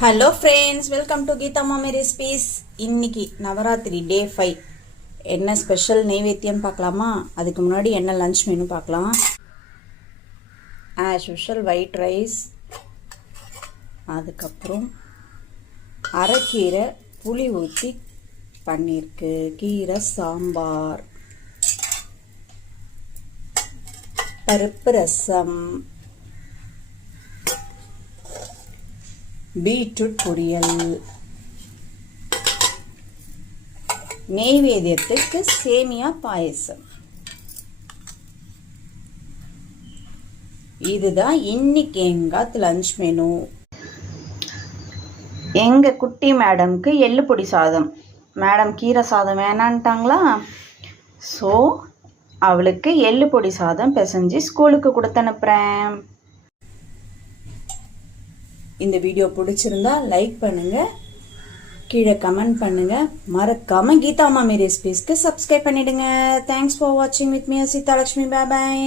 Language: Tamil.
Hello friends, welcome to Geetha Mami recipes. இன்னைக்கு நவராத்திரி டே 5 என்ன ஸ்பெஷல் நெய்வேத்தியம் பார்க்கலாமா? அதுக்கு முன்னாடி என்ன லஞ்ச் மெனு பார்க்கலாம். ஆஸ் யூஷுவல் ஒயிட் ரைஸ், அதுக்கப்புறம் அரைக்கீரை புளி ஊற்றி பண்ணியிருக்கு, கீரை சாம்பார், பருப்பு ரசம், பீட்ரூட் பொரியல், நெய்வேத்தியத்துக்கு சேமியா பாயசம். இதுதான் இன்னைக்கு எங்காத் லஞ்ச் மெனு. எங்க குட்டி மேடம்க்கு எள்ளு பொடி சாதம். மேடம் கீரை சாதம் வேணான்ட்டாங்களா, ஸோ அவளுக்கு எள்ளு பொடி சாதம் பிசைஞ்சு ஸ்கூலுக்கு கொடுத்து அனுப்புகிறேன். இந்த வீடியோ பிடிச்சிருந்தா லைக் பண்ணுங்க, கீழே கமெண்ட் பண்ணுங்க, மறக்காம கீதா மாமி ரெசிபீஸ்க்கு சப்ஸ்கிரைப் பண்ணிடுங்க. தேங்க்ஸ் ஃபார் வாட்சிங் with me Seetha Lakshmi. Bye bye.